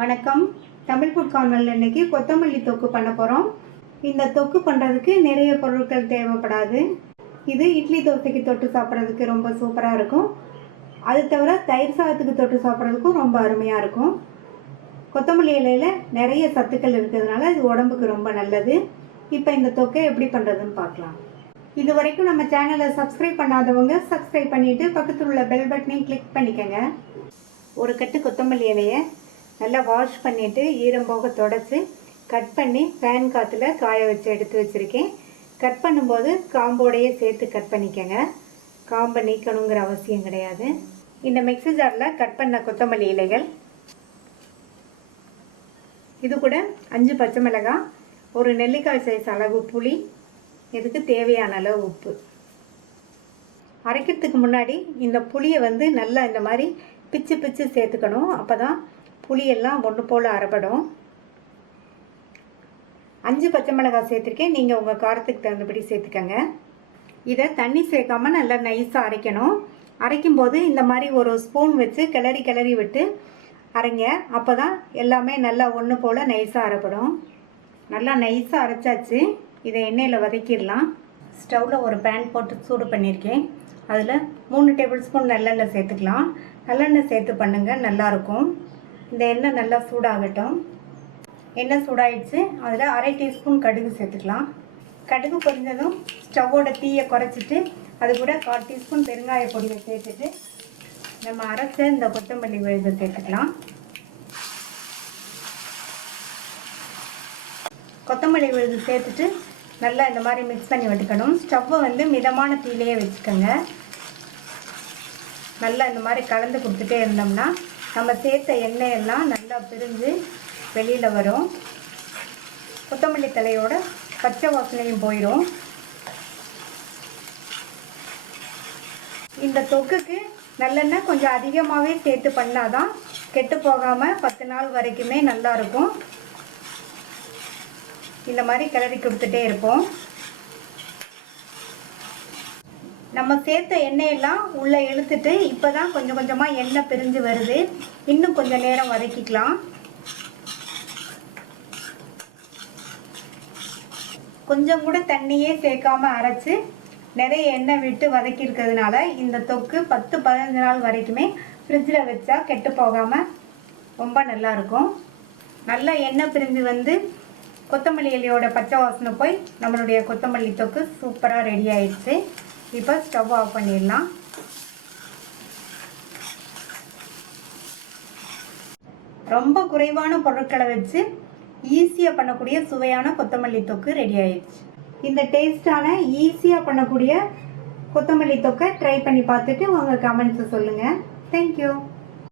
வணக்கம். தமிழ் ஃபுட் கார்னர்ல இன்னைக்கு கொத்தமல்லி தொக்கு பண்ண போகிறோம். இந்த தொக்கு பண்ணுறதுக்கு நிறைய பொருட்கள் தேவைப்படாது. இது இட்லி தோசைக்கு தொட்டு சாப்பிட்றதுக்கு ரொம்ப சூப்பராக இருக்கும். அது தவிர தயிர் சாதத்துக்கு தொட்டு சாப்பிட்றதுக்கும் ரொம்ப அருமையாக இருக்கும். கொத்தமல்லி இலையில் நிறைய சத்துக்கள் இருக்கிறதுனால இது உடம்புக்கு ரொம்ப நல்லது. இப்போ இந்த தொக்கை எப்படி பண்ணுறதுன்னு பார்க்கலாம். இது வரைக்கும் நம்ம சேனலை சப்ஸ்கிரைப் பண்ணாதவங்க சப்ஸ்கிரைப் பண்ணிவிட்டு பக்கத்தில் உள்ள பெல் பட்டனையும் கிளிக் பண்ணிக்கோங்க. ஒரு கட்டு கொத்தமல்லி இலையை நல்லா வாஷ் பண்ணிவிட்டு ஈரம் போக தொடச்சி கட் பண்ணி ஃபேன் காற்றுல காய வச்சு எடுத்து வச்சுருக்கேன். கட் பண்ணும்போது காம்போடையே சேர்த்து கட் பண்ணிக்கோங்க. காம்பை நீக்கணுங்கிற அவசியம் கிடையாது. இந்த மிக்ஸி ஜாரில் கட் பண்ண கொத்தமல்லி இலைகள், இது கூட 5 பச்சை மிளகாய், ஒரு நெல்லிக்காய் சைஸ் அளவு புளி, இதுக்கு தேவையான அளவு உப்பு. அரைக்கிறதுக்கு முன்னாடி இந்த புளியை நல்லா இந்த மாதிரி பிச்சு பிச்சு சேர்த்துக்கணும். அப்போ தான் புளியெல்லாம் ஒன்று போல் அரைப்படும். 5 பச்சை மிளகாய் சேர்த்துருக்கேன். நீங்கள் உங்கள் காரத்துக்கு தகுந்தபடி சேர்த்துக்கங்க. இதை தண்ணி சேர்க்காமல் நல்லா நைஸாக அரைக்கணும். அரைக்கும்போது இந்த மாதிரி ஒரு ஸ்பூன் வச்சு கிளறி விட்டு அரைங்க. அப்போ தான் எல்லாமே நல்லா ஒன்று போல் நைஸாக அரைப்படும். நல்லா நைஸாக அரைச்சாச்சு. இதை எண்ணெயில் வதக்கிடலாம். ஸ்டவ்வில் ஒரு பேன் போட்டு சூடு பண்ணியிருக்கேன். அதில் 3 டேபிள் ஸ்பூன் நல்லெண்ணெய் சேர்த்துக்கலாம். நல்லெண்ணெய் சேர்த்து பண்ணுங்கள், நல்லாயிருக்கும். இந்த எண்ணெய் நல்லா சூடாகட்டும். எண்ணெய் சூடாயிடுச்சு. அதில் 1/2 டீஸ்பூன் கடுகு சேர்த்துக்கலாம். கடுகு பொரிஞ்சதும் ஸ்டவ்வோட தீயை குறைச்சிட்டு அது கூட 1/4 டீஸ்பூன் பெருங்காய பொடியை சேர்த்துட்டு நம்ம அரைச்ச இந்த கொத்தமல்லி விழுதை சேர்த்துக்கலாம். கொத்தமல்லி விழுது சேர்த்துட்டு நல்லா இந்த மாதிரி மிக்ஸ் பண்ணி விட்டுக்கணும். ஸ்டவ்வை மிதமான தீயிலேயே வச்சுக்கோங்க. நல்லா இந்த மாதிரி கலந்து கொடுத்துட்டே இருந்தோம்னா நம்ம சேர்த்த எண்ணெயெல்லாம் நல்லா பிரிஞ்சு வெளியில் வரும். கொத்தமல்லி தலையோட பச்சை வாசனையும் போயிடும். இந்த தொக்குக்கு நல்லெண்ணெய் கொஞ்சம் அதிகமாகவே சேர்த்து பண்ணாதான் கெட்டு போகாமல் 10 நாள் வரைக்குமே நல்லா இருக்கும். இந்த மாதிரி கிளறி கொடுத்துட்டே இருப்போம். நம்ம சேர்த்த எண்ணெயெல்லாம் உள்ளே இழுத்துட்டு இப்போ தான் கொஞ்சம் கொஞ்சமாக எண்ணெய் பிரிஞ்சு வருது. இன்னும் கொஞ்சம் நேரம் வதக்கிக்கலாம். கொஞ்சம் கூட தண்ணியே சேர்க்காம அரைச்சி நிறைய எண்ணெய் விட்டு வதக்கியிருக்கிறதுனால இந்த தொக்கு 10-15 நாள் வரைக்குமே ஃப்ரிட்ஜில் வச்சா கெட்டு போகாமல் ரொம்ப நல்லாயிருக்கும். நல்லா எண்ணெய் பிரிஞ்சு கொத்தமல்லி இலையோட பச்சை வாசனை போய் நம்மளுடைய கொத்தமல்லி தொக்கு சூப்பராக ரெடி ஆயிடுச்சு. இப்போ ஸ்டவ் ஆஃப் பண்ணிடலாம். ரொம்ப குறைவான பொருட்களை வச்சு ஈஸியாக பண்ணக்கூடிய சுவையான கொத்தமல்லி தொக்கு ரெடி ஆயிடுச்சு. இந்த டேஸ்டான ஈஸியாக பண்ணக்கூடிய கொத்தமல்லி தொக்கை ட்ரை பண்ணி பார்த்துட்டு உங்கள் கமெண்ட்ஸை சொல்லுங்கள். தேங்க்யூ.